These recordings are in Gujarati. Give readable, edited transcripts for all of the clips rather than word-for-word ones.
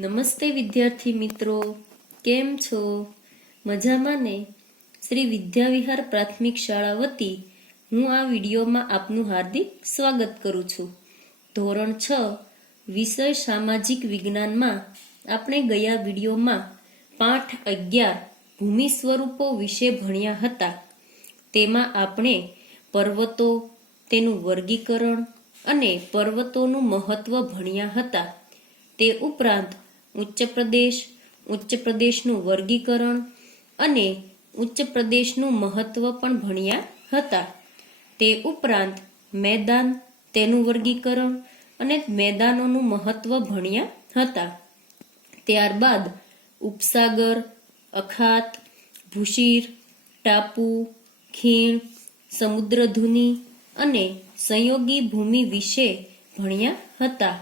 નમસ્તે વિદ્યાર્થી મિત્રો, કેમ છો? મજામાં ને? શ્રી વિદ્યાવિહાર પ્રાથમિક શાળા વતી હું આ વિડીયોમાં આપનું હાર્દિક સ્વાગત કરું છું. ધોરણ 6 વિષય સામાજિક વિજ્ઞાનમાં આપણે ગયા વિડીયોમાં પાઠ 11 ભૂમિ સ્વરૂપો વિશે ભણ્યા હતા. તેમાં આપણે પર્વતો, તેનું વર્ગીકરણ અને પર્વતોનું મહત્વ ભણ્યા હતા. તે ઉપરાંત ઉચ્ચ પ્રદેશનું વર્ગીકરણ અને ઉચ્ચ પ્રદેશનું મહત્વ પણ ભણ્યા હતા. તે ઉપરાંત મેદાન, તેનું વર્ગીકરણ અને મેદાનોનું મહત્વ ભણ્યા હતા. ત્યારબાદ ઉપસાગર, અખાત, ભૂશીર, ટાપુ, ખીણ, સમુદ્રધુની અને સંયોગી ભૂમિ વિશે ભણ્યા હતા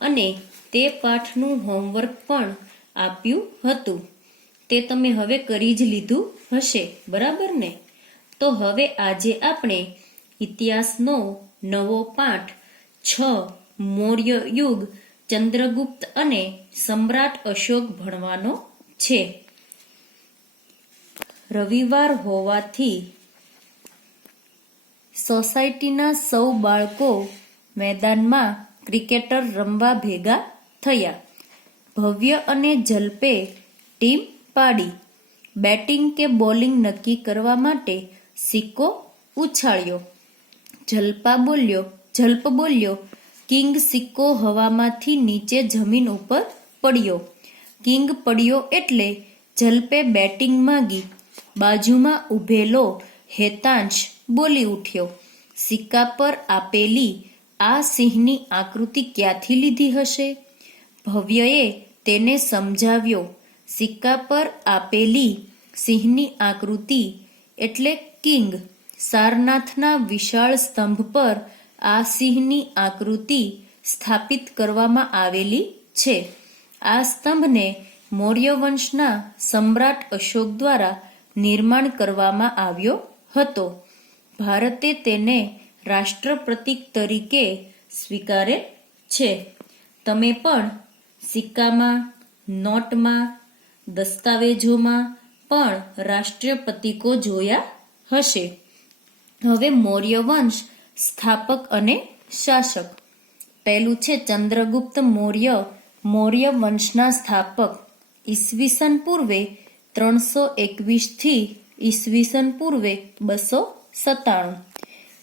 અને તે પાઠનું હોમવર્ક પણ આપ્યું હતું. તે તમે હવે કરી જ લીધું હશે, બરાબર ને? તો હવે આજે આપણે ઇતિહાસનો નવો પાઠ 6 મૌર્ય યુગ, ચંદ્રગુપ્ત અને સમ્રાટ અશોક ભણવાનો છે. રવિવાર હોવાથી સોસાયટીના સૌ બાળકો મેદાનમાં ક્રિકેટર રમવા ભેગા થયા. ભવ્ય અને જલ્પે ટીમ પાડી. બેટિંગ કે બોલિંગ નક્કી કરવા માટે સિક્કો ઉછાળ્યો. જલ્પ બોલ્યો, કિંગ. સિક્કો હવામાંથી નીચે જમીન ઉપર પડ્યો. કિંગ પડ્યો એટલે જલ્પે બેટિંગ માંગી. બાજુમાં ઊભેલો હેતાંશ બોલી ઉઠ્યો, સિક્કા પર આપેલી આ સિંહની આકૃતિ ક્યાંથી લીધી હશે? ભવ્યએ તેને સમજાવ્યો, સિક્કા પર આપેલી સિંહની આકૃતિ એટલે કિંગ. સારનાથના વિશાળ સ્તંભ પર આ સિંહની આકૃતિ સ્થાપિત કરવામાં આવેલી છે. આ સ્તંભને મૌર્ય વંશના સમ્રાટ અશોક દ્વારા નિર્માણ કરવામાં આવ્યો હતો. ભારતે તેને રાષ્ટ્ર પ્રતીક તરીકે સ્વીકારે છે. તમે પણ સિક્કામાં, નોટમાં, દસ્તાવેજોમાં પણ રાષ્ટ્રીય પ્રતીકો જોયા હશે. હવે મૌર્ય વંશ સ્થાપક અને શાસક. પહેલું છે ચંદ્રગુપ્ત મૌર્ય. મૌર્ય વંશના સ્થાપક ઈસવીસન પૂર્વે 321 થી ઈસવીસન પૂર્વે 297.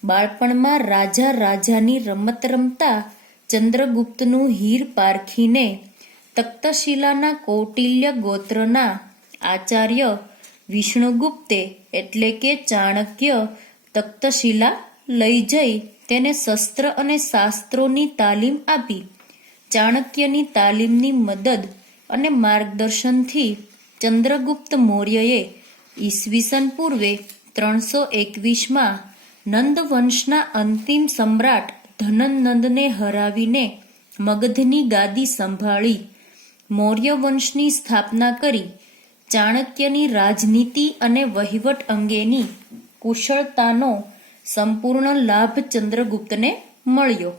બાળપણમાં રાજાની રમત રમતા ચંદ્રગુપ્તનું હીર પારખીને તક્ષશિલાના કૌટિલ્ય ગોત્રના આચાર્ય વિષ્ણુગુપ્તે એટલે કે ચાણક્ય તક્ષશિલા લઈ જઈ તેને શસ્ત્ર અને શાસ્ત્રોની તાલીમ આપી. ચાણક્યની તાલીમની મદદ અને માર્ગદર્શનથી ચંદ્રગુપ્ત મૌર્યએ ઈસવીસન પૂર્વે 321માં નંદ વંશના અંતિમ સમ્રાટ ધનનંદને હરાવીને મગધની ગાદી સંભાળી મૌર્ય વંશની સ્થાપના કરી. ચાણક્યની રાજનીતિ અને વહીવટ અંગેની કુશળતાનો સંપૂર્ણ લાભ ચંદ્રગુપ્તને મળ્યો.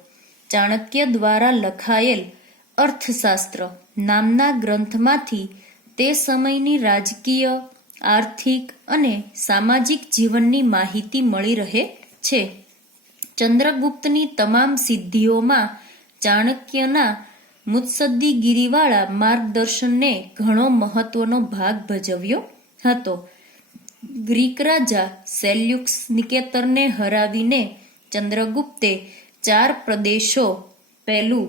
ચાણક્ય દ્વારા લખાયેલ અર્થશાસ્ત્ર નામના ગ્રંથમાંથી તે સમયની રાજકીય, આર્થિક અને સામાજિક જીવનની માહિતી મળી રહે છે. ચંદ્રગુપ્તની તમામ સિદ્ધિઓમાં ચાણક્યના મુત્સદ્દીગીરીવાળા માર્ગદર્શનને ઘણો મહત્વનો ભાગ ભજવ્યો હતો. ગ્રીક રાજા સેલ્યુકસ નિકેતરને હરાવીને ચંદ્રગુપ્તે 4 પ્રદેશો, પહેલું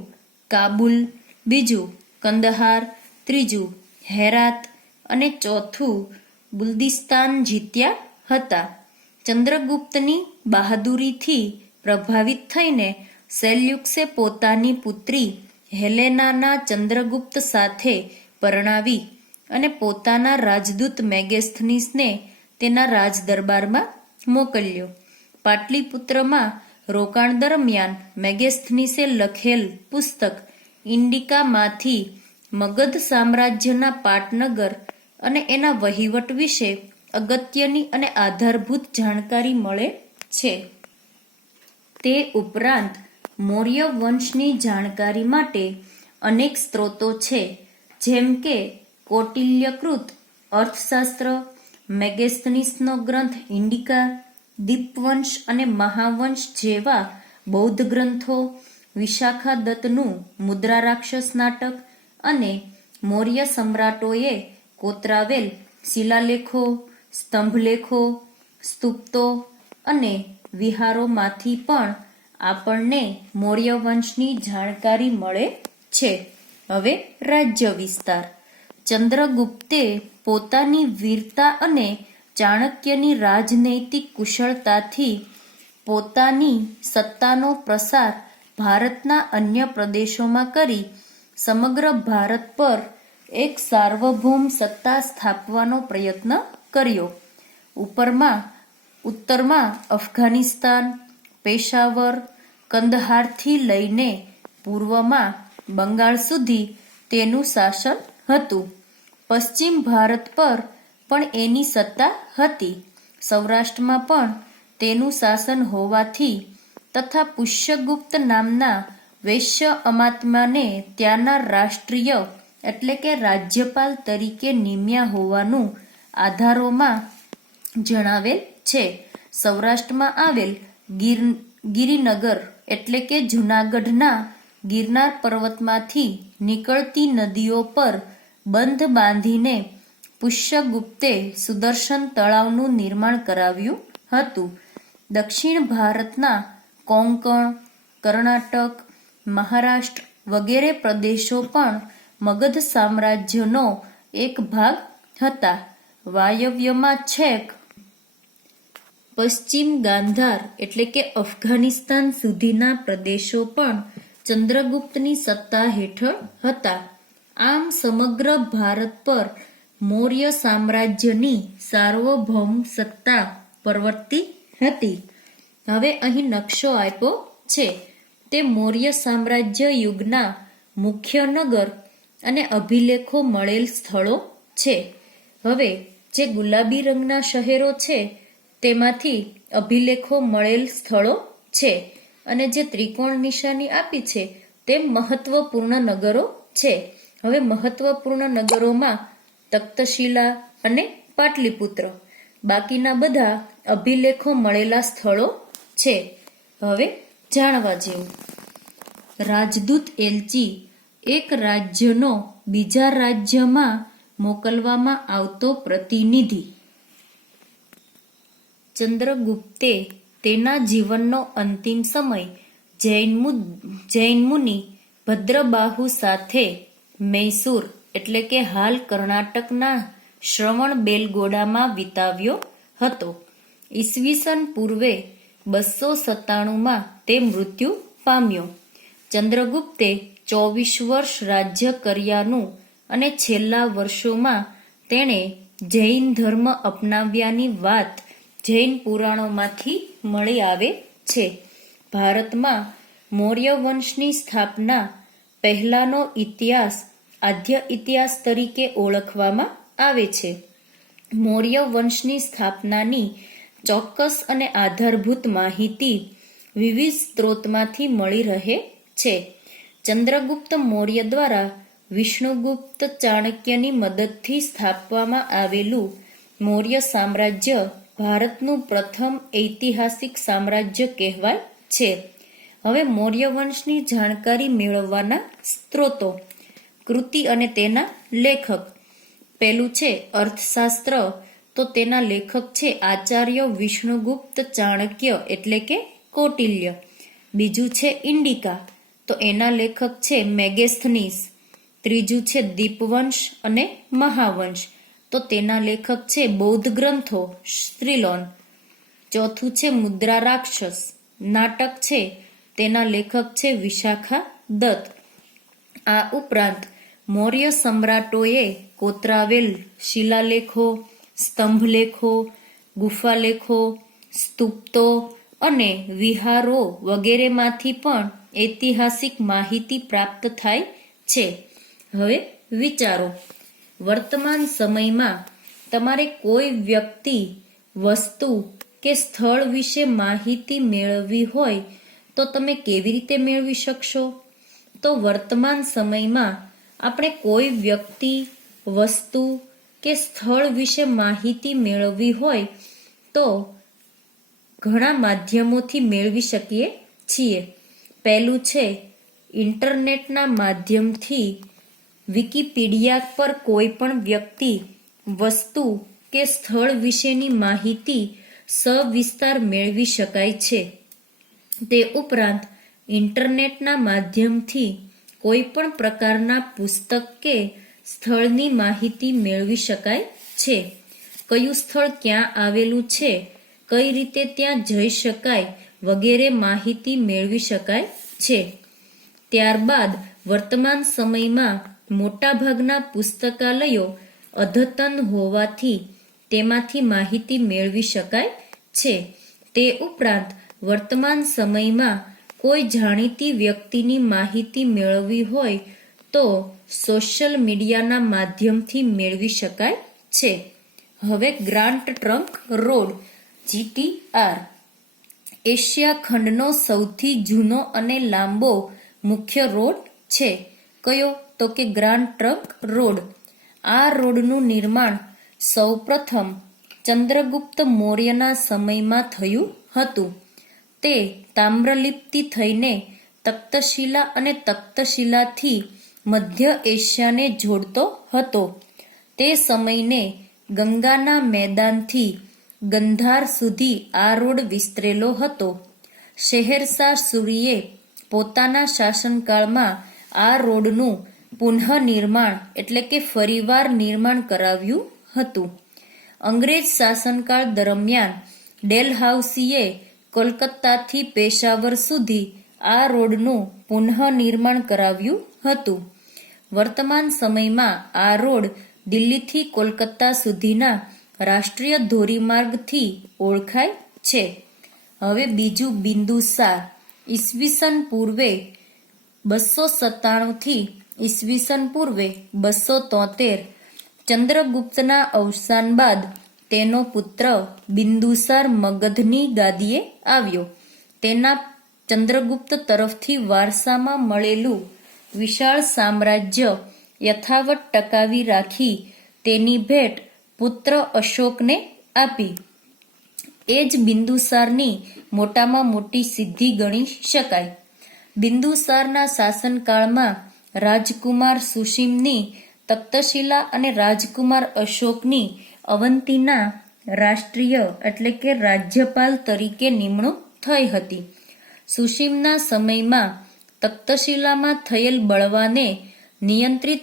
કાબુલ, બીજું કંદહાર, ત્રીજું હેરાત અને ચોથું બુલ્દિસ્તાન જીત્યા હતા. ચંદ્રગુપ્તની બહાદુરીથી પ્રભાવિત થઈને સેલ્યુકસે પોતાની પુત્રી હેલેનાના ચંદ્રગુપ્ત સાથે પરણાવી અને પોતાના રાજદૂત મેગેસ્થનીસને તેના રાજદરબારમાં મોકલ્યો. પાટલીપુત્રમાં રોકાણ દરમિયાન મેગેસ્થનીસે લખેલ પુસ્તક ઇન્ડિકામાંથી મગધ સામ્રાજ્યના પાટનગર અને એના વહીવટ વિશે અગત્યની અને આધારભૂત જાણકારી મળે છે. તે ઉપરાંત મૌર્ય વંશની જાણકારી માટે અનેક સ્ત્રોતો છે, જેમ કે કૌટિલ્યકૃત અર્થશાસ્ત્ર, મેગેસ્થનીસનો ગ્રંથ ઇન્ડિકા, દીપવંશ અને મહાવંશ જેવા બૌદ્ધ ગ્રંથો, વિશાખા દત્તનું મુદ્રારાક્ષસ નાટક અને મૌર્ય સમ્રાટોએ કોતરાવેલ શિલાલેખો, સ્તંભલેખો, સ્તૂપતો અને વિહારોમાંથી પણ આપણને મૌર્ય વંશની જાણકારી મળે છે. હવે રાજ્ય વિસ્તાર. ચંદ્રગુપ્તે પોતાની વીરતા અને ચાણક્યની રાજનૈતિક કુશળતાથી પોતાની સત્તાનો પ્રસાર ભારતના અન્ય પ્રદેશોમાં કરી સમગ્ર ભારત પર એક સાર્વભૌમ સત્તા સ્થાપવાનો પ્રયત્ન કર્યો. ઉત્તરમાં અફઘાનિસ્તાન, પેશાવર, કંદહારથી લઈને પૂર્વમાં બંગાળ સુધી તેનું શાસન હતું. પશ્ચિમ ભારત પર પણ એની સત્તા હતી. સૌરાષ્ટ્રમાં પણ તેનું શાસન હોવાથી તથા પુષ્યગુપ્ત નામના વૈશ્ય અમાત્માને ત્યાંના રાષ્ટ્રીય એટલે કે રાજ્યપાલ તરીકે નિમ્યા હોવાનું આધારોમાં જણાવેલ છે. સૌરાષ્ટ્રમાં આવેલ ગિરિનગર એટલે કે જૂનાગઢના ગિરનાર પર્વતમાંથી નીકળતી નદીઓ પર બંધ બાંધીને પુષ્યગુપ્તે સુદર્શન તળાવનું નિર્માણ કરાવ્યું હતું. દક્ષિણ ભારતના કોંકણ, કર્ણાટક, મહારાષ્ટ્ર વગેરે પ્રદેશો પણ મગધ સામ્રાજ્યનો એક ભાગ હતા. વાયવ્યમાં છેક પશ્ચિમ ગાંધાર એટલે કે અફઘાનિસ્તાન સુધીના પ્રદેશો પણ ચંદ્રગુપ્તની સત્તા હેઠળ હતા. આમ સમગ્ર ભારત પર મૌર્ય સામ્રાજ્યની સાર્વભૌમ સત્તા પ્રવર્તી હતી. હવે અહીં નકશો આપ્યો છે. તે મૌર્ય સામ્રાજ્ય યુગના મુખ્ય નગર અને અભિલેખો મળેલ સ્થળો છે. હવે જે ગુલાબી રંગના શહેરો છે તેમાંથી અભિલેખો મળેલ સ્થળો છે અને જે ત્રિકોણ નિશાની આપી છે તે મહત્વપૂર્ણ નગરો છે. હવે મહત્વપૂર્ણ નગરોમાં તખ્તશિલા અને પાટલીપુત્ર, બાકીના બધા અભિલેખો મળેલા સ્થળો છે. હવે જાણવા જેવું. રાજદૂત એલચી એક રાજ્યનો બીજા રાજ્યમાં મોકલવામાં આવતો પ્રતિનિધિ. ચંદ્રગુપ્તે તેના જીવનનો અંતિમ સમય જૈન મુનિ ભદ્રબાહુ સાથે મૈસૂર એટલે કે હાલ કર્ણાટકના શ્રવણબેલગોડામાં વિતાવ્યો હતો. ઈસવીસન પૂર્વે 297માં તે મૃત્યુ પામ્યો. ચંદ્રગુપ્તે 24 વર્ષ રાજ્ય કર્યાનું અને છેલ્લા વર્ષોમાં તેણે જૈન ધર્મ અપનાવ્યાની વાત જૈન પુરાણોમાંથી મળી આવે છે. ભારતમાં મૌર્ય વંશની સ્થાપના પહેલાનો ઇતિહાસ આદ્ય ઇતિહાસ તરીકે ઓળખવામાં આવે છે. મૌર્ય વંશની સ્થાપનાની ચોક્કસ અને આધારભૂત માહિતી વિવિધ સ્ત્રોતમાંથી મળી રહે છે. ચંદ્રગુપ્ત મૌર્ય દ્વારા વિષ્ણુગુપ્ત ચાણક્યની મદદથી સ્થાપવામાં આવેલું મૌર્ય સામ્રાજ્ય ભારતનું પ્રથમ ઐતિહાસિક સામ્રાજ્ય કહેવાય છે. હવે મૌર્ય વંશની જાણકારી મેળવવાના સ્ત્રોતો, કૃતિ અને તેના લેખક. પહેલું છે અર્થશાસ્ત્ર, તો તેના લેખક છે આચાર્ય વિષ્ણુગુપ્ત ચાણક્ય એટલે કે કૌટિલ્ય. બીજું છે ઇન્ડિકા, તો એના લેખક છે મેગેસ્થનીસ. ત્રીજું છે દીપવંશ અને મહાવંશ, તો તેના લેખક છે બૌદ્ધ ગ્રંથો સ્ત્રીલોન. ચોથું છે મુદ્રારાક્ષસ નાટક છે, તેના લેખક છે વિશાખા દત્ત. આ ઉપરાંત મૌર્ય સમ્રાટોએ કોતરાવેલ શિલાલેખો, સ્તંભલેખો, ગુફાલેખો, સ્તૂપતો અને વિહારો વગેરેમાંથી પણ ઐતિહાસિક માહિતી પ્રાપ્ત થાય છે. હવે વિચારો. વર્તમાન સમયમાં તમારે કોઈ વ્યક્તિ, વસ્તુ કે સ્થળ વિશે માહિતી મેળવવી હોય તો તમે કેવી રીતે મેળવી શકશો? તો વર્તમાન સમયમાં આપણે કોઈ વ્યક્તિ, વસ્તુ કે સ્થળ વિશે માહિતી મેળવવી હોય તો ઘણા માધ્યમોથી મેળવી શકીએ છીએ. પહેલું છે ઇન્ટરનેટના માધ્યમથી વિકિપીડિયા પર કોઈ પણ વ્યક્તિ, વસ્તુ કે સ્થળ વિશેની માહિતી સવિસ્તાર મેળવી શકાય છે. તે ઉપરાંત ઇન્ટરનેટના માધ્યમથી કોઈ પણ પ્રકારના પુસ્તક કે સ્થળની માહિતી મેળવી શકાય છે. કયું સ્થળ ક્યાં આવેલું છે, કઈ રીતે ત્યાં જઈ શકાય વગેરે માહિતી મેળવી શકાય છે. ત્યારબાદ વર્તમાન સમયમાં મોટાભાગના પુસ્તકાલયો અદ્યતન હોવાથી તેમાંથી માહિતી મેળવી શકાય છે. તે ઉપરાંત વર્તમાન સમયમાં કોઈ જાણીતી વ્યક્તિની માહિતી મેળવવી હોય તો સોશિયલ મીડિયાના માધ્યમથી મેળવી શકાય છે. હવે grand trunk road GTR Asia ખંડનો સૌથી જૂનો અને લાંબો મુખ્ય રોડ છે. કયો? તો કે ગ્રાન્ડ ટ્રંક રોડ. આ રોડનું નિર્માણ સૌપ્રથમ ચંદ્રગુપ્ત મૌર્યના સમયમાં થયું હતું. તે તામ્રલિપ્તિ થઈને તખ્તશિલા અને તખ્તશિલાથી મધ્ય એશિયાને જોડતો હતો. તે સમયને ગંગાના મેદાનથી ગંધાર સુધી આ રોડ વિસ્તરેલો હતો. શહેરશાહ સૂરીએ પોતાના શાસનકાળમાં આ રોડનું પુનઃનિર્માણ એટલે કે ફરીવાર નિર્માણ કરાવ્યું હતું. અંગ્રેજ શાસનકાળ દરમિયાન ડેલહાઉસીએ કોલકાતાથી પેશાવર સુધી આ રોડનું પુનઃનિર્માણ કરાવ્યું હતું. વર્તમાન સમયમાં આ રોડ દિલ્હીથી કોલકાતા સુધીના રાષ્ટ્રીય ધોરીમાર્ગથી ઓળખાય છે. હવે બીજું બિંદુસાર ઈસવીસન પૂર્વે 297 થી ઈસવીસન પૂર્વે 273 ચંદ્રગુપ્તના અવસાન બાદ તેનો પુત્ર બિંદુસાર મગધની ગાદીએ આવ્યો. તેના ચંદ્રગુપ્ત તરફથી વારસામાં મળેલું વિશાળ સામ્રાજ્ય યથાવત ટકાવી રાખી તેની ભેટ પુત્ર અશોકને આપી. એ જ બિંદુસારની મોટામાં મોટી સિદ્ધિ ગણી શકાય. બિંદુસારના શાસનકાળમાં રાજકુમાર સુશીમની તખ્તશિલા અને રાજકુમાર અશોકની અવંતીના રાષ્ટ્રીય એટલે કે રાજ્યપાલ તરીકે નિમણૂક થઈ હતી. સુશીમના સમયમાં તખ્તશિલામાં થયેલ બળવાને નિયંત્રિત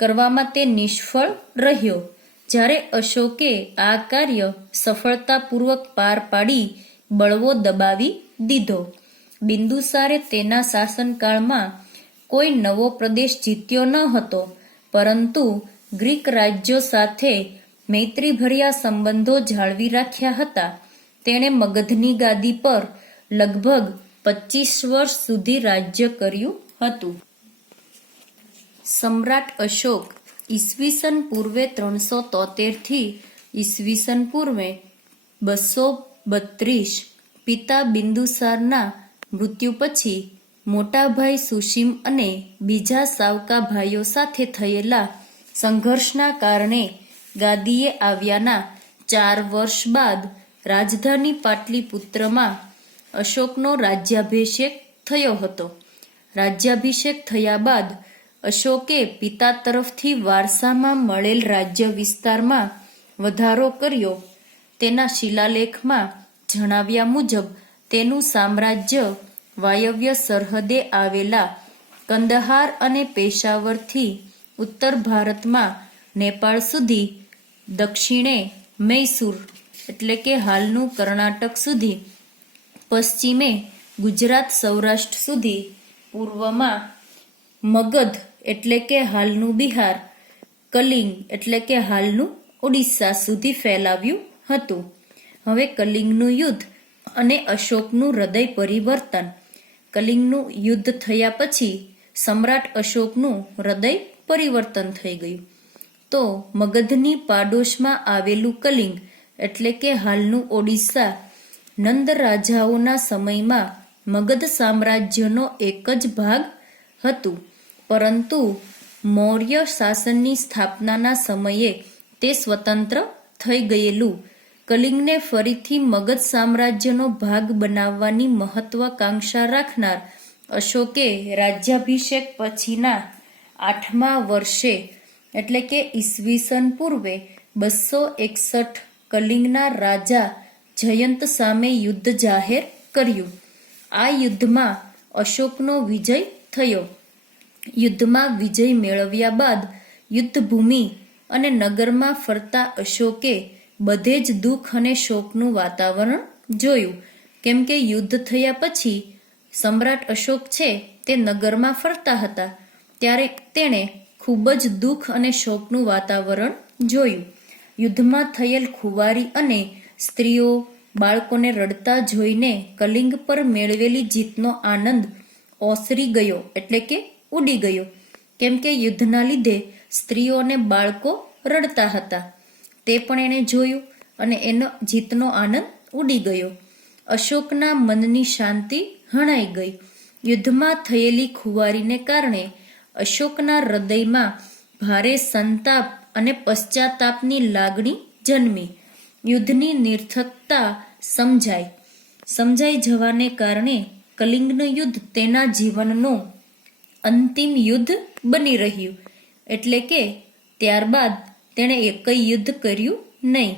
કરવામાં તે નિષ્ફળ રહ્યો. જ્યારે અશોકે આ કાર્ય સફળતાપૂર્વક પાર પાડી બળવો દબાવી દીધો. બિંદુસારે તેના શાસનકાળમાં કોઈ નવો પ્રદેશ જીત્યો ન હતો, પરંતુ ગ્રીક રાજ્યો સાથે મૈત્રીભર્યા સંબંધો જાળવી રાખ્યા હતા. તેણે મગધની ગાદી પર લગભગ 25 વર્ષ સુધી રાજ્ય કર્યું હતું. સમ્રાટ અશોક ઈસવીસન પૂર્વે 373 થી ઈસવીસન પૂર્વે 232 પિતા બિંદુસારના મૃત્યુ પછી મોટા ભાઈ સુશીમ અને બીજા સાવકા ભાઈઓ સાથે થયેલા સંઘર્ષના કારણે ગાદીએ આવ્યાના 4 વર્ષ બાદ રાજધાની પાટલીપુત્રમાં અશોકનો રાજ્યાભિષેક થયો હતો. રાજ્યાભિષેક થયા બાદ અશોકે પિતા તરફથી વારસામાં મળેલ રાજ્ય વિસ્તારમાં વધારો કર્યો. તેના શિલાલેખમાં જણાવ્યા મુજબ તેનું સામ્રાજ્ય વાયવ્ય સરહદે આવેલા કંદહાર અને પેશાવરથી ઉત્તર ભારતમાં નેપાળ સુધી, દક્ષિણે મૈસૂર એટલે કે હાલનું કર્ણાટક સુધી, પશ્ચિમે ગુજરાત સૌરાષ્ટ્ર સુધી, પૂર્વમાં મગધ એટલે કે હાલનું બિહાર, કલિંગ એટલે કે હાલનું ઓડિશા સુધી ફેલાવ્યું હતું. હવે કલિંગનું યુદ્ધ અને અશોકનું હૃદય પરિવર્તન. કલિંગનું યુદ્ધ થયા પછી સમ્રાટ અશોકનું હૃદય પરિવર્તન થઈ ગયું. તો મગધની પાડોશમાં આવેલું કલિંગ એટલે કે હાલનું ઓડિશા નંદ રાજાઓના સમયમાં મગધ સામ્રાજ્યનો એક જ ભાગ હતું, પરંતુ મૌર્ય શાસનની સ્થાપનાના સમયે તે સ્વતંત્ર થઈ ગયેલું. કલિંગને ફરીથી મગધ સામ્રાજ્યનો ભાગ બનાવવાની મહત્વાકાંક્ષા રાખનાર અશોકે રાજ્યાભિષેક પછીના 8મા વર્ષે એટલે કે ઈસવીસન પૂર્વે 261 કલિંગના રાજા જયંત સામે યુદ્ધ જાહેર કર્યું. આ યુદ્ધમાં અશોકનો વિજય થયો. યુદ્ધમાં વિજય મેળવ્યા બાદ યુદ્ધભૂમિ અને નગરમાં ફરતા અશોકે બધે જ દુઃખ અને શોકનું વાતાવરણ જોયું, કેમ કે યુદ્ધ થયા પછી સમ્રાટ અશોક છે તે નગરમાં ફરતા હતા ત્યારે તેણે ખૂબ જ દુઃખ અને શોકનું વાતાવરણ જોયું. યુદ્ધમાં થયેલ ખુવારી અને સ્ત્રીઓ બાળકોને રડતા જોઈને કલિંગ પર મેળવેલી જીતનો આનંદ ઓસરી ગયો એટલે કે ઉડી ગયો, કેમ કે યુદ્ધના લીધે સ્ત્રીઓ અને બાળકો રડતા હતા તે પણ એણે જોયું અને એનો જીતનો આનંદ ઉડી ગયો. અશોકના મનની શાંતિ હણાઈ ગઈ. યુદ્ધમાં થયેલી ખુવારીને કારણે અશોકના હૃદયમાં ભારે સંતાપ અને પશ્ચાતાપની લાગણી જન્મી. યુદ્ધની નિરર્થકતા સમજાઈ જવાને કારણે કલિંગનું યુદ્ધ તેના જીવનનું અંતિમ યુદ્ધ બની રહ્યું, એટલે કે ત્યારબાદ તેણે એકય યુદ્ધ કર્યું નહીં.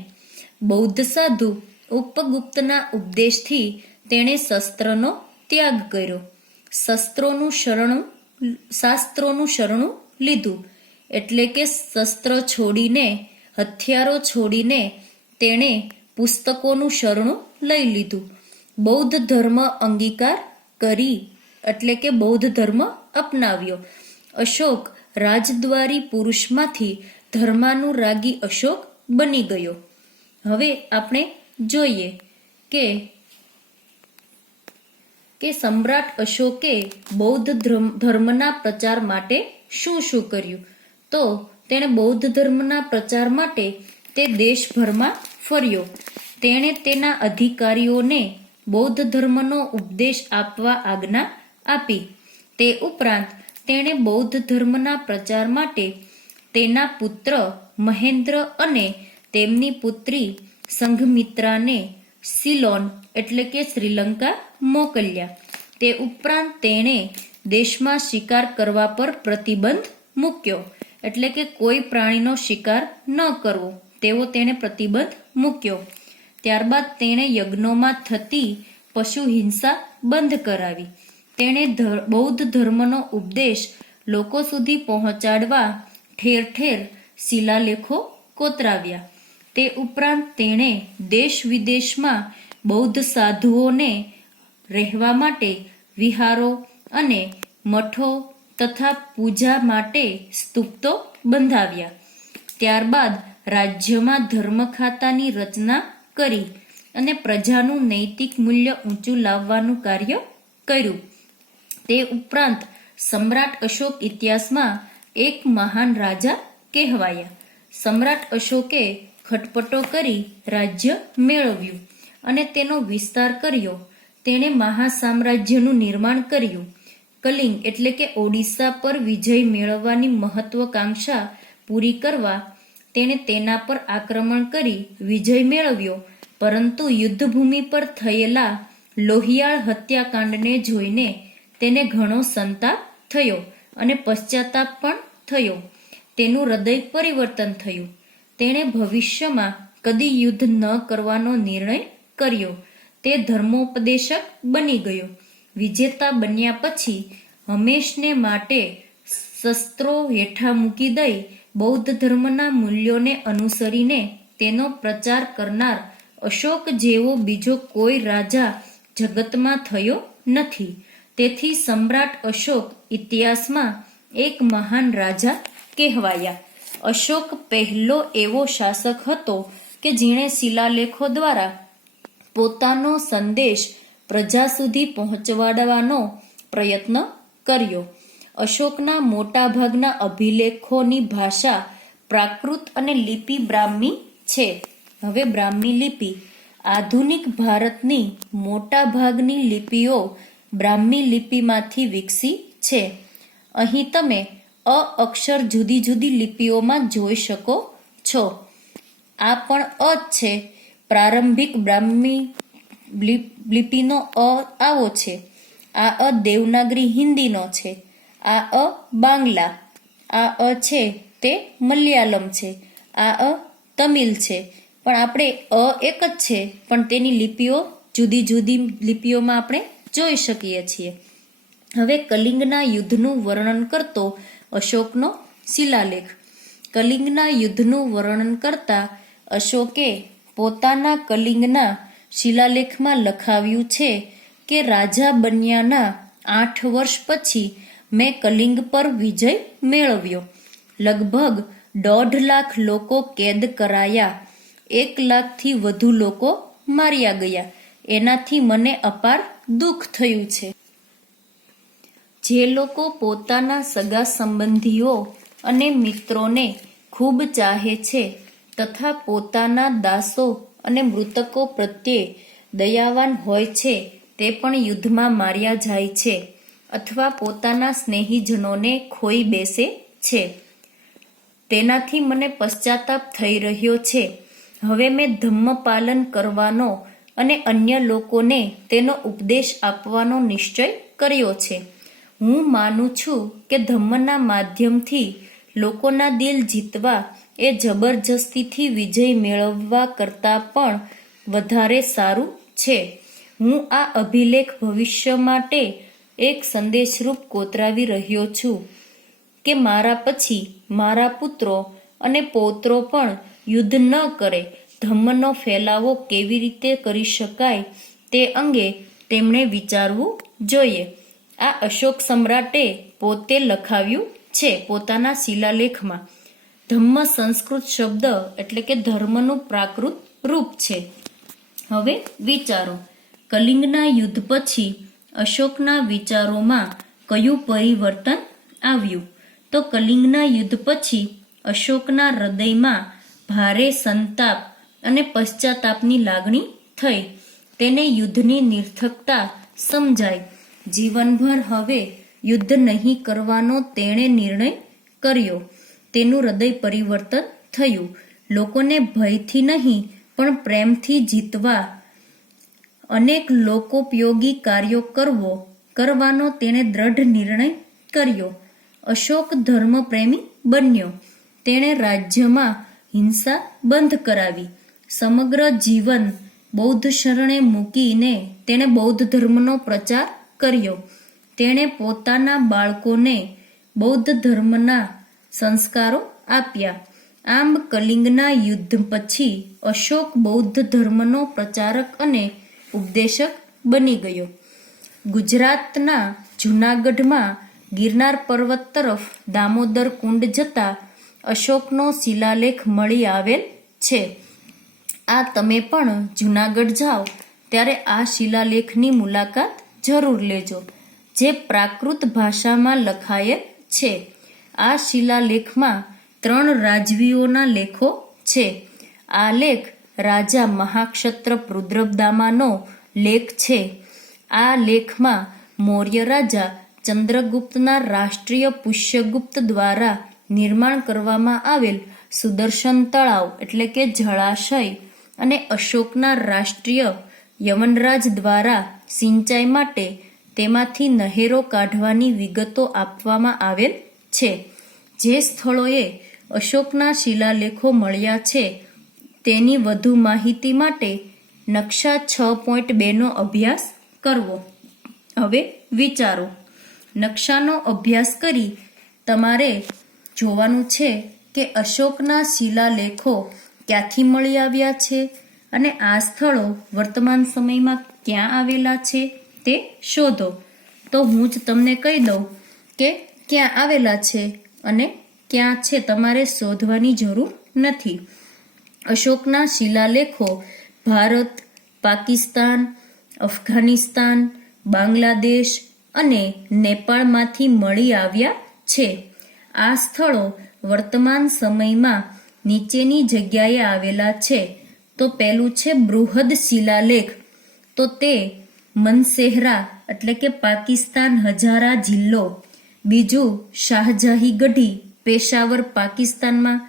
બૌદ્ધ સાધુ ઉપગુપ્તના ઉપદેશથી તેણે શસ્ત્રનો ત્યાગ કર્યો. શાસ્ત્રોનું શરણું લીધું, એટલે કે શસ્ત્ર છોડીને, હથિયારો છોડીને તેણે પુસ્તકોનું શરણું લઈ લીધું. બૌદ્ધ ધર્મ અંગીકાર કરી એટલે કે બૌદ્ધ ધર્મ અપનાવ્યો. અશોક રાજદ્વારી પુરુષમાંથી ધર્માનુરાગી અશોક બની ગયો. હવે આપણે જોઈએ કે સમ્રાટ અશોકે બૌદ્ધ ધર્મના પ્રચાર માટે શું શું કર્યું. તો તેણે બૌદ્ધ ધર્મના પ્રચાર માટે તે દેશભરમાં ફર્યો. તેણે તેના અધિકારીઓને બૌદ્ધ ધર્મનો ઉપદેશ આપવા આજ્ઞા આપી. તે ઉપરાંત તેણે બૌદ્ધ ધર્મના પ્રચાર માટે તેના પુત્ર મહેન્દ્ર અને તેમની પુત્રી સંઘમિત્રાને સિલોન એટલે કે શ્રીલંકા મોકલ્યા. તે ઉપરાંત તેણે દેશમાં શિકાર કરવા પર પ્રતિબંધ મૂક્યો, એટલે કે કોઈ પ્રાણીનો શિકાર ન કરવો તેવો તેણે પ્રતિબંધ મૂક્યો. ત્યારબાદ તેણે યજ્ઞોમાં થતી પશુ હિંસા બંધ કરાવી. તેણે બૌદ્ધ ધર્મનો ઉપદેશ લોકો સુધી પહોંચાડવા ઠેર ઠેર શિલાલેખો કોતરાવ્યા. તે ઉપરાંત તેણે દેશ વિદેશમાં બૌદ્ધ સાધુઓને રહેવા માટે વિહારો અને મઠો તથા પૂજા માટે સ્તૂપો બંધાવ્યા. ત્યારબાદ રાજ્યમાં ધર્મખાતાની રચના કરી અને પ્રજાનું નૈતિક મૂલ્ય ઊંચું લાવવાનું કાર્ય કર્યું. તે ઉપરાંત સમ્રાટ અશોક ઇતિહાસમાં એક મહાન રાજા કહેવાયા. સમ્રાટ અશોકે ખટપટો કરી રાજ્ય મેળવ્યું અને તેનો વિસ્તાર કર્યો. તેણે મહાસામ્રાજ્યનું નિર્માણ કર્યું. કલિંગ એટલે કે ઓડિશા પર વિજય મેળવવાની મહત્વાકાંક્ષા પૂરી કરવા તેણે તેના પર આક્રમણ કરી વિજય મેળવ્યો, પરંતુ યુદ્ધભૂમિ પર થયેલા લોહિયાળ હત્યાકાંડને જોઈને તેને ઘણો સંતાપ થયો અને પશ્ચાતાપ પણ થયો. તેનું હૃદય પરિવર્તન થયું. તેણે ભવિષ્યમાં કદી યુદ્ધ ન કરવાનો નિર્ણય કર્યો. તે ધર્મોપદેશક બની ગયો. વિજેતા બન્યા પછી હંમેશને માટે શસ્ત્રો હેઠા મૂકી દઈ બૌદ્ધ ધર્મના મૂલ્યોને અનુસરીને તેનો પ્રચાર કરનાર અશોક જેવો બીજો કોઈ રાજા જગતમાં થયો નથી. તેથી સમ્રાટ અશોક ઇતિહાસમાં એક મહાન રાજા કહેવાયા. અશોક પહેલો એવો શાસક હતો કે જેણે શિલાલેખો દ્વારા પોતાનો સંદેશ પ્રજા સુધી પહોંચાડવાનો પ્રયત્ન કર્યો. અશોકના મોટાભાગના અભિલેખોની ભાષા પ્રાકૃત અને લિપિ બ્રાહ્મી છે. હવે બ્રાહ્મી લિપિ આધુનિક ભારતની મોટાભાગની લિપિઓ બ્રાહ્મી લિપિમાંથી વિકસી છે. અહીં તમે અ અક્ષર જુદી જુદી લિપિઓમાં જોઈ શકો છો. આ પણ અ જ છે. પ્રારંભિક બ્રાહ્મી લિપિનો અ આવો છે. આ અ દેવનાગરી હિન્દીનો છે. આ અ બાંગ્લા. આ અ છે તે મલયાલમ છે. આ અ તમિલ છે. પણ આપણે અ એક જ છે, પણ તેની લિપિઓ જુદી જુદી લિપિઓમાં આપણે જોઈ શકીએ છીએ. હવે કલિંગના યુદ્ધનું વર્ણન કરતો અશોકનો શિલાલેખ. કલિંગના યુદ્ધનું વર્ણન કરતા અશોકે પોતાના કલિંગના શિલાલેખમાં લખાવ્યું છે કે રાજા બન્યાના 8 વર્ષ પછી મેં કલિંગ પર વિજય મેળવ્યો. લગભગ 1.5 લાખ લોકો કેદ કરાયા. 1 લાખથી વધુ લોકો માર્યા ગયા. એનાથી મને અપાર દુઃખ થયું છે. જે લોકો પોતાના સગા સંબંધીઓ અને મિત્રોને ખૂબ ચાહે છે તથા પોતાના દાસો અને મૃતકો પ્રત્યે દયાવાન હોય છે તે પણ યુદ્ધમાં માર્યા જાય છે અથવા પોતાના સ્નેહીજનોને ખોઈ બેસે છે. તેનાથી મને પશ્ચાતાપ થઈ રહ્યો છે. હવે મેં ધમ્મ પાલન કરવાનો અને અન્ય લોકોને તેનો ઉપદેશ આપવાનો નિશ્ચય કર્યો છે. હું માનું છું કે ધમ્મના માધ્યમથી લોકોના દિલ જીતવા એ જબરજસ્તીથી વિજય મેળવવા કરતાં પણ વધારે સારું છે. હું આ અભિલેખ ભવિષ્ય માટે એક સંદેશરૂપ કોતરાવી રહ્યો છું કે મારા પછી મારા પુત્રો અને પૌત્રો પણ યુદ્ધ ન કરે. ધમ્મનો ફેલાવો કેવી રીતે કરી શકાય તે અંગે તેમણે વિચારવું જોઈએ. આ અશોક સમ્રાટે પોતે લખાવ્યું છે પોતાના શિલાલેખમાં. ધમ્મ સંસ્કૃત શબ્દ એટલે કે ધર્મનું પ્રાકૃત રૂપ છે. હવે વિચારો. કલિંગના યુદ્ધ પછી અશોકના વિચારોમાં કયું પરિવર્તન આવ્યું? તો કલિંગના યુદ્ધ પછી અશોકના હૃદયમાં ભારે સંતાપ અને પશ્ચાતાપની લાગણી થઈ. તેને યુદ્ધની નિર્થકતા સમજાઈ. જીવનભર હવે યુદ્ધ નહીં કરવાનો તેણે નિર્ણય કર્યો. તેનું હૃદય પરિવર્તન થયું. લોકોને ભયથી નહીં પણ પ્રેમથી જીતવા અનેક લોકોપયોગી કાર્યો કરવાનો તેણે દ્રઢ નિર્ણય કર્યો. અશોક ધર્મપ્રેમી બન્યો. તેણે રાજ્યમાં હિંસા બંધ કરાવી. સમગ્ર જીવન બૌદ્ધ શરણે મૂકીને તેણે બૌદ્ધ ધર્મનો પ્રચાર કર્યો. તેણે પોતાના બાળકોને બૌદ્ધ ધર્મના સંસ્કારો આપ્યા. આમ કલિંગના યુદ્ધ પછી અશોક બૌદ્ધ ધર્મનો પ્રચારક અને ઉપદેશક બની ગયો. ગુજરાતના જૂનાગઢમાં ગિરનાર પર્વત તરફ દામોદર કુંડ જતા અશોકનો શિલાલેખ મળી આવેલ છે. આ તમે પણ જૂનાગઢ જાઓ ત્યારે આ શિલાલેખની મુલાકાત જરૂર લેજો, જે પ્રાકૃત ભાષામાં લખાયેલ છે. આ શિલાલેખમાં 3 રાજવીઓના લેખો છે. આ લેખ રાજા મહાક્ષત્ર રુદ્રદામાનો લેખ છે. આ લેખમાં મૌર્ય રાજા ચંદ્રગુપ્તના રાષ્ટ્રીય પુષ્યગુપ્ત દ્વારા નિર્માણ કરવામાં આવેલ સુદર્શન તળાવ એટલે કે જળાશય અને અશોકના રાષ્ટ્રીય યવનરાજ દ્વારા સિંચાઈ માટે તેમાંથી નહેરો કાઢવાની વિગતો આપવામાં આવેલ છે. જે સ્થળોએ અશોકના શિલાલેખો મળ્યા છે તેની વધુ માહિતી માટે નકશા 6.2નો અભ્યાસ કરવો. હવે વિચારો. નકશાનો અભ્યાસ કરી તમારે જોવાનું છે કે અશોકના શિલાલેખો ક્યાંથી મળી આવ્યા છે અને આ સ્થળો વર્તમાન સમયમાં ક્યાં આવેલા છે તે શોધો. તો હું જ તમને કહી દઉં કે ક્યાં આવેલા છે અને ક્યાં છે તમારે શોધવાની જરૂર નથી. અશોકના શિલાલેખો ભારત, પાકિસ્તાન, અફઘાનિસ્તાન, બાંગ્લાદેશ અને નેપાળમાંથી મળી આવ્યા છે. આ સ્થળો વર્તમાન સમયમાં નીચેની જગ્યાએ આવેલા છે. તો પહેલું છે બૃહદ શિલાલેખ. તો તે મનસેહરા એટલે કે પાકિસ્તાન હજારા જિલ્લો. બીજું શાહજહાં ગઢી પેશાવર પાકિસ્તાનમાં,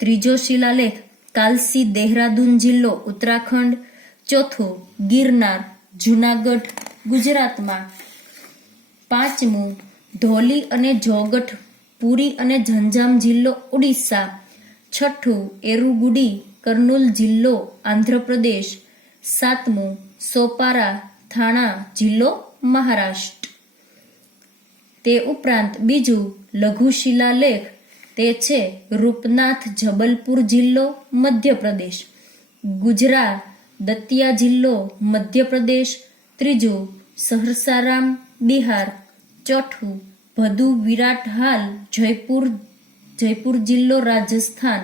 ત્રીજો શિલાલેખ કાલસી દેહરાદૂન જિલ્લો ઉત્તરાખંડ, ચોથું ગિરનાર જુનાગઢ ગુજરાતમાં, પાંચમું ધોલી અને જોગઠ પુરી અને ઝંઝામ જિલ્લો ઓડિશા, છઠ્ઠું એરુગુડી કર્નૂલ જિલ્લો આંધ્રપ્રદેશ, સાતમું સોપારા થાણા જિલ્લો મહારાષ્ટ્ર. તે ઉપરાંત બીજું લઘુ શિલાલેખ તે છે રૂપનાથ જબલપુર જિલ્લો મધ્યપ્રદેશ, ગુજરા દતિયા જિલ્લો મધ્યપ્રદેશ, ત્રીજું સહરસારામ બિહાર, ચોથું ભદુ વિરાટ હાલ જયપુર જિલ્લો રાજસ્થાન,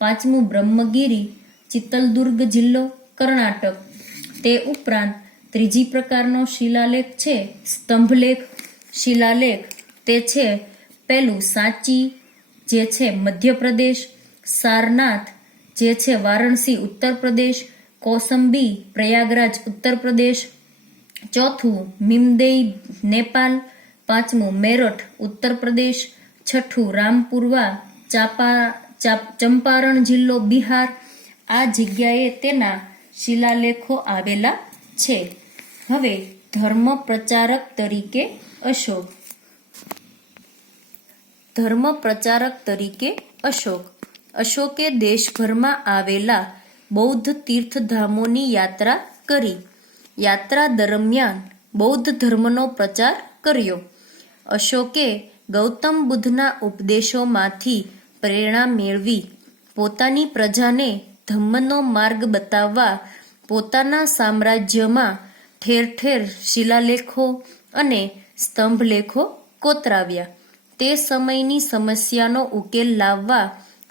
પાંચમું બ્રહ્મગીરી ચિત્તલદુર્ગ જિલ્લો કર્ણાટક. તે ઉપરાંત ત્રીજી પ્રકારનો શિલાલેખ છે સ્તંભલેખ શિલાલેખ. તે છે પહેલું સાંચી જે છે મધ્યપ્રદેશ, સારનાથ જે છે વારાણસી ઉત્તર પ્રદેશ, કૌસંબી પ્રયાગરાજ ઉત્તર પ્રદેશ, ચોથું મીમદેઈ નેપાલ, પાંચમું મેરઠ ઉત્તર પ્રદેશ, છઠ્ઠું રામપુરવા ચંપારણ જિલ્લો બિહાર. આ જગ્યાએ તેના શિલાલેખો આવેલા છે. હવે ધર્મ પ્રચારક તરીકે અશોક. ધર્મ પ્રચારક તરીકે અશોક. અશોકે દેશભરમાં આવેલા બૌદ્ધ તીર્થધામોની યાત્રા કરી. યાત્રા દરમિયાન બૌદ્ધ ધર્મનો પ્રચાર કર્યો. અશોકે ગૌતમ બુદ્ધના ઉપદેશોમાંથી પ્રેરણા મેળવી પોતાની પ્રજાને ધમ્મનો માર્ગ બતાવવા પોતાના સામ્રાજ્યમાં ઠેર ઠેર શિલાલેખો અને સ્તંભલેખો કોતરાવ્યા. તે સમયની સમસ્યાનો ઉકેલ લાવવા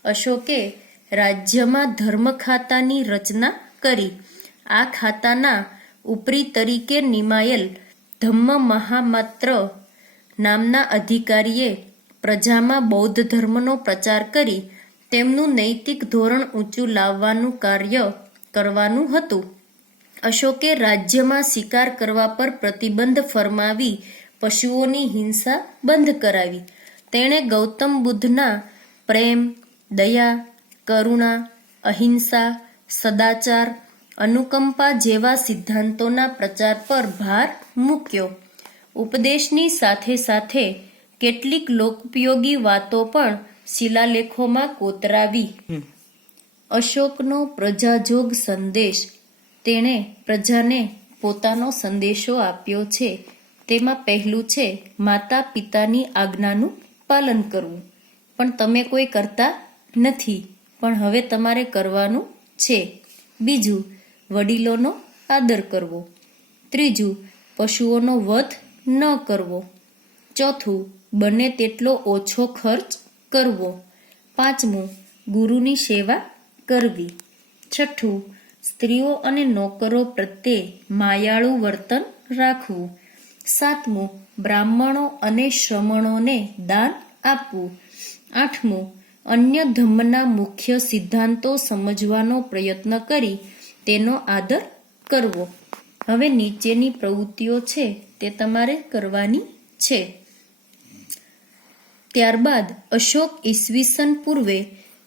અશોકે રાજ્યમાં ધર્મ ખાતાની રચના કરી. આ ખાતાના ઉપરી તરીકે નિમાયેલ ધમ્મ મહામાત્ર નામના અધિકારીએ પ્રજામાં બૌદ્ધ ધર્મનો પ્રચાર કરી તેમનું નૈતિક ધોરણ ઊંચું લાવવાનું કાર્ય કરવાનું હતું. અશોકે રાજ્યમાં શિકાર કરવા પર પ્રતિબંધ ફરમાવી પશુઓની હિંસા બંધ કરાવી. તેણે ગૌતમ બુદ્ધના પ્રેમ, દયા, કરુણા, અહિંસા, સદાચાર, અનુકંપા જેવા સિદ્ધાંતોના પ્રચાર પર ભાર મૂક્યો. ઉપદેશની સાથે સાથે કેટલીક લોકોપયોગી વાતો પણ શિલાલેખોમાં કોતરાવી. અશોકનો પ્રજાજોગ સંદેશ. તેણે પ્રજાને પોતાનો સંદેશો આપ્યો છે. તેમાં પહેલું છે માતા પિતાની આજ્ઞાનું પાલન કરવું, પણ તમે કોઈ કરતા નથી, પણ હવે તમારે કરવાનું છે. બીજું વડીલોનો આદર કરવો. ત્રીજું પશુઓનો વધ ન કરવો. ચોથું બને તેટલો ઓછો ખર્ચ કરવો. પાંચમું ગુરુની સેવા કરવી. છઠ્ઠું સ્ત્રીઓ અને નોકરો પ્રત્યે માયાળુ વર્તન રાખવું. સાતમું બ્રાહ્મણો અને શ્રમણોને દાન આપવું. આઠમું અન્ય ધર્મના મુખ્ય સિદ્ધાંતો સમજવાનો પ્રયત્ન કરી તેનો આદર કરવો. હવે નીચેની પ્રવૃત્તિઓ છે તે તમારે કરવાની છે. ત્યારબાદ અશોક ઈસવીસન પૂર્વે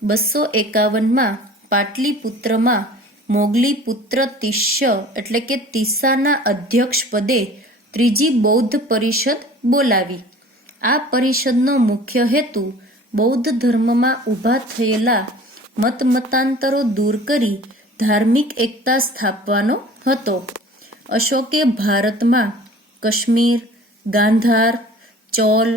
251માં પાટલીપુત્રમાં મોગલીપુત્ર તિસ્ય એટલે કે તીસાના અધ્યક્ષ પદે ત્રીજી બૌદ્ધ પરિષદ બોલાવી. આ પરિષદનો મુખ્ય હેતુ બૌદ્ધ ધર્મમાં ઊભા થયેલા મતાંતરો દૂર કરી ધાર્મિક એકતા સ્થાપવાનો હતો. અશોકે ભારતમાં કાશ્મીર, ગાંધાર, ચોલ,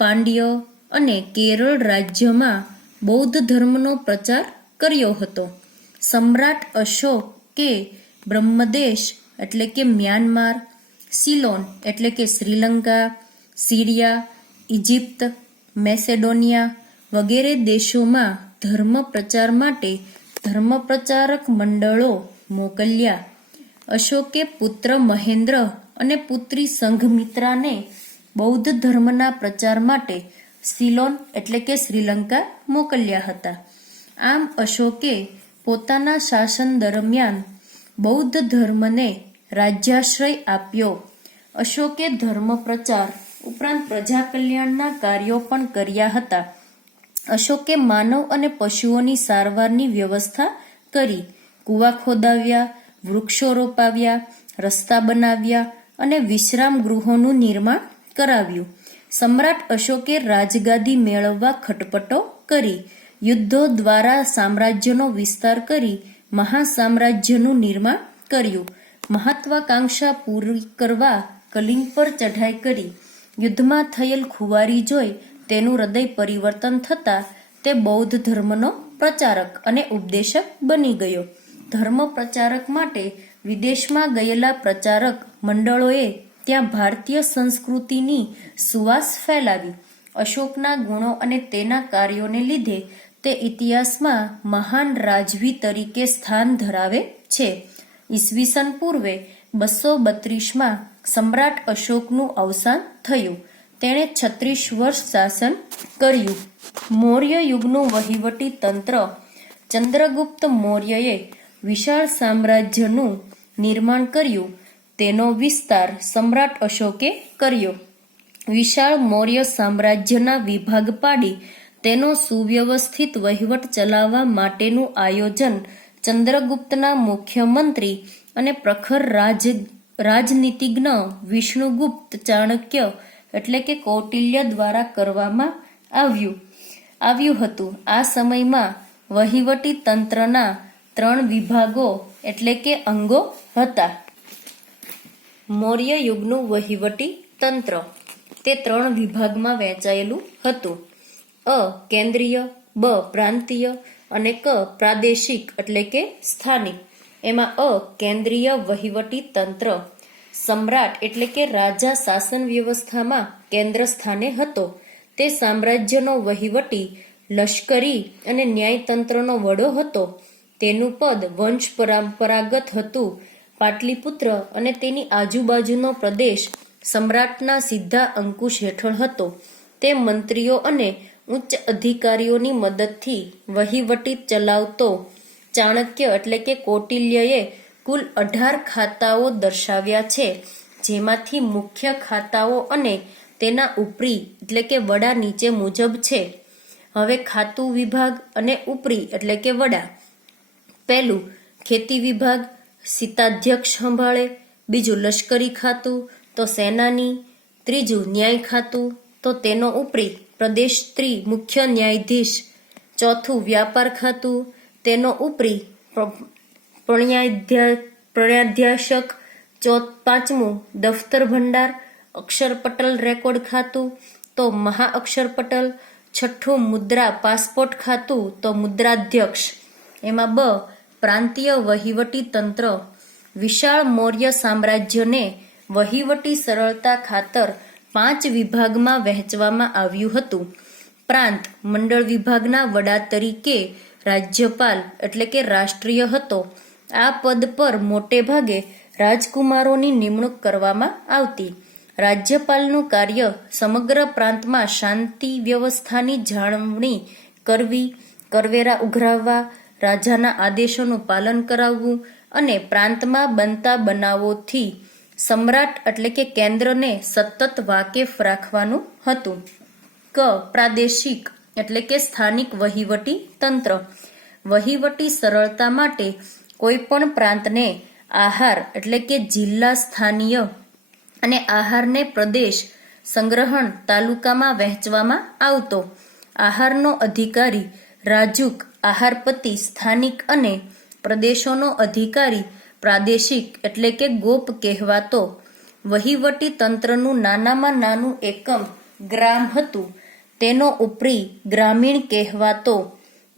પાંડ્ય અને કેરળ રાજ્યમાં બૌદ્ધ ધર્મનો પ્રચાર કર્યો હતો. સમ્રાટ અશોકે બ્રહ્મદેશ એટલે કે મ્યાનમાર, સિલોન એટલે કે શ્રીલંકા, સિરિયા, ઇજિપ્ત, મેસેડોનિયા વગેરે દેશોમાં ધર્મ પ્રચાર માટે ધર્મ પ્રચારક મંડળો મોકલ્યા. અશોકે પુત્ર મહેન્દ્ર અને પુત્રી સંઘમિત્રાને બૌદ્ધ ધર્મના પ્રચાર માટે સિલોન એટલે કે શ્રીલંકા મોકલ્યા હતા. આમ અશોકે પોતાના શાસન દરમિયાન બૌદ્ધ ધર્મને રાજ્યાશ્રય આપ્યો. અશોકે ધર્મ પ્રચાર ઉપરાંત પ્રજા કલ્યાણના કાર્યો પણ કર્યા હતા. અશોકે માનવ અને પશુઓની સારવારની વ્યવસ્થા કરી, કૂવા ખોદાવ્યા, વૃક્ષો રોપાવ્યા, રસ્તા બનાવ્યા અને વિશ્રામ ગૃહોનું નિર્માણ કરાવ્યું. સમ્રાટ અશોકે રાજગાદી મેળવવા ખટપટો કરી, યુદ્ધો દ્વારા સામ્રાજ્યનો વિસ્તાર કરી મહાસામ્રાજ્યનું નિર્માણ કર્યું. મહત્વાકાંક્ષા પૂરી કરવા કલિંગ પર ચઢાઈ કરી. યુદ્ધમાં થયેલ ખુવારી જોઈ તેનું હૃદય પરિવર્તન થતાં તે બૌદ્ધ ધર્મનો પ્રચારક અને ઉપદેશક બની ગયો. ધર્મ પ્રચારક માટે વિદેશમાં ગયેલા પ્રચારક મંડળોએ ત્યાં ભારતીય સંસ્કૃતિની સુવાસ ફેલાવી. અશોકના ગુણો અને તેના કાર્યોને લીધે તે ઇતિહાસમાં મહાન રાજવી તરીકે સ્થાન ધરાવે છે. ઈસવીસન પૂર્વે 232માં સમ્રાટ અશોકનું અવસાન થયું. તેણે 36 વર્ષ શાસન કર્યું. મૌર્ય યુગનું વહીવટી તંત્ર. ચંદ્રગુપ્ત મૌર્યએ વિશાળ સામ્રાજ્યનું નિર્માણ કર્યું. તેનો વિસ્તાર સમ્રાટ અશોકે કર્યો. વિશાળ મૌર્ય સામ્રાજ્યના વિભાગ પાડી તેનો સુવ્યવસ્થિત વહીવટ ચલાવવા માટેનું આયોજન ચંદ્રગુપ્તના મુખ્યમંત્રી અને પ્રખર રાજનીતિજ્ઞ વિષ્ણુગુપ્ત ચાણક્ય એટલે કે કૌટિલ્ય દ્વારા કરવામાં આવ્યું હતું. આ સમયમાં વહીવટી તંત્રના 3 વિભાગો એટલે કે અંગો હતા. મૌર્ય યુગનું વહીવટી તંત્ર તે 3 વિભાગમાં વહેંચાયેલું હતું. અ કેન્દ્રીય, બ પ્રાંતીય અને ક પ્રાદેશિક એટલે કે સ્થાનિક. એમાં અ કેન્દ્રીય વહીવટી તંત્ર. સમ્રાટ એટલે કે રાજા શાસન વ્યવસ્થામાં કેન્દ્ર સ્થાને હતો. તે સામ્રાજ્યનો વહીવટી, લશ્કરી અને ન્યાયતંત્રનો વડો હતો. તેનું પદ વંશ પરંપરાગત હતું. પાટલીપુત્ર અને તેની આજુબાજુનો પ્રદેશ સમ્રાટના સીધા અંકુશ હેઠળ હતો. તે મંત્રીઓ અને ઉચ્ચ અધિકારીઓની મદદથી વહીવટી ચલાવતો. ચાણક્ય એટલે કે કૌટિલ્યએ કુલ 18 ખાતાઓ દર્શાવ્યા છે, જેમાંથી મુખ્ય ખાતાઓ અને તેના ઉપરી એટલે કે વડા નીચે મુજબ છે. હવે ખાતું વિભાગ અને ઉપરી એટલે કે વડા. પહેલું ખેતી વિભાગ, શીતાધ્યક્ષ સંભાળે. બીજું લશ્કરી ખાતું તો સેનાની. ત્રીજું ન્યાય ખાતું તો તેનો ઉપરી પ્રદેશ મુખ્ય ન્યાયાધીશ. ચોથું વ્યાપાર ખાતું, તેનો ઉપરી પ્રણ્યાધ્યાશક. પાંચમું દફતર ભંડાર અક્ષરપટલ રેકોર્ડ ખાતું તો મહાઅક્ષરપટલ. છઠ્ઠું મુદ્રા પાસપોર્ટ ખાતું તો મુદ્રાધ્યક્ષ. એમાં બ પ્રાંતીય વહીવટી તંત્ર. વિશાળ મૌર્ય સામ્રાજ્યને વહીવટી સરળતા ખાતર 5 વિભાગમાં વહેંચવામાં આવ્યું હતું. પ્રાંત મંડળ વિભાગના વડા તરીકે રાજ્યપાલ એટલે કે રાષ્ટ્રીય હતો. આ પદ પર મોટે ભાગે રાજકુમારોની નિમણૂક કરવામાં આવતી. રાજ્યપાલનું કાર્ય સમગ્ર પ્રાંતમાં શાંતિ વ્યવસ્થાની જાળવણી કરવી, કરવેરા ઉઘરાવવા, રાજાના આદેશોનું પાલન કરાવવું અને પ્રાંતમાં બનતા બનાવોથી સમ્રાટ એટલે કે કેન્દ્રને સતત વાકેફ રાખવાનું હતું. ક પ્રાદેશિક એટલે કે સ્થાનિક વહીવટી તંત્ર. વહીવટી સરળતા માટે કોઈ પણ પ્રાંતને આહાર એટલે કે જિલ્લા સ્થાનીય અને આહારને પ્રદેશ સંગ્રહણ તાલુકામાં વહેંચવામાં આવતો. આહારનો અધિકારી રાજુક આહારપતિ સ્થાનિક અને પ્રદેશોનો અધિકારી પ્રાદેશિક એટલે કે ગોપ કહેવાતો. વહીવટી તંત્રનું નાનામાં નાનું એકમ ગ્રામ હતું. તેનો ઉપરી ગ્રામીણ કહેવાતો.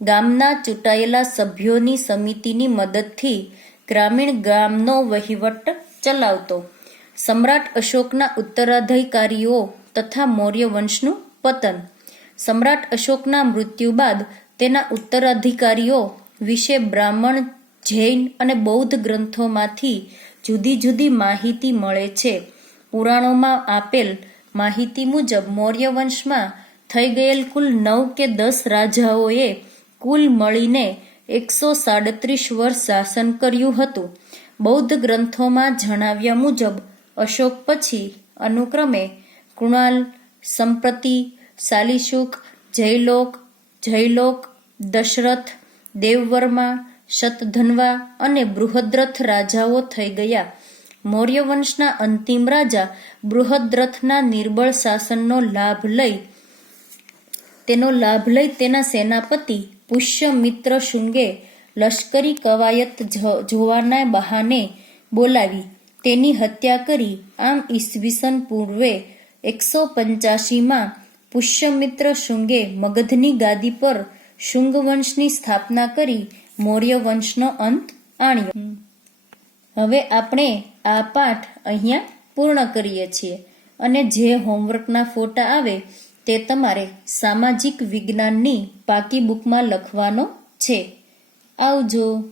ગામના ચૂંટાયેલા સભ્યોની સમિતિની મદદથી ગ્રામીણ ગામનો વહીવટ ચલાવતો. સમ્રાટ અશોકના ઉત્તરાધિકારીઓ તથા મૌર્ય વંશનું પતન. સમ્રાટ અશોકના મૃત્યુ બાદ તેના ઉત્તરાધિકારીઓ વિશે બ્રાહ્મણ, જૈન અને બૌદ્ધ ગ્રંથોમાંથી જુદી જુદી માહિતી મળે છે. પુરાણોમાં આપેલ માહિતી મુજબ મૌર્ય વંશમાં થઈ ગયેલ કુલ 9 કે 10 રાજાઓએ કુલ મળીને 137 વર્ષ શાસન કર્યું હતું. બૌદ્ધ ગ્રંથોમાં જણાવ્યા મુજબ અશોક પછી અનુક્રમે કૃણાલ, સંપ્રતિ, શાલિશુક, જયલોક, દશરથ, દેવવર્મા, શતધન્વા અને બૃહદ્રથ રાજાઓ થઈ ગયા. મૌર્ય વંશના અંતિમ રાજા બૃહદ્રથના નિર્બળ શાસનનો લાભ લઈ તેના સેનાપતિ પુષ્યમિત્ર શુંગે લશ્કરી કવાયત જોવાના બહાને બોલાવી તેની હત્યા કરી. આમ ઈસવીસન પૂર્વે 185માં પુષ્યમિત્ર શુંગે મગધની ગાદી પર શુંગ વંશની સ્થાપના કરી મૌર્ય વંશનો અંત આણ્યો. હવે આપણે આ પાઠ અહીંયા પૂર્ણ કરીએ છીએ અને જે હોમવર્કના ફોટા આવે તે તમારે સામાજિક વિજ્ઞાનની પાકી બુકમાં લખવાનો છે. આવજો.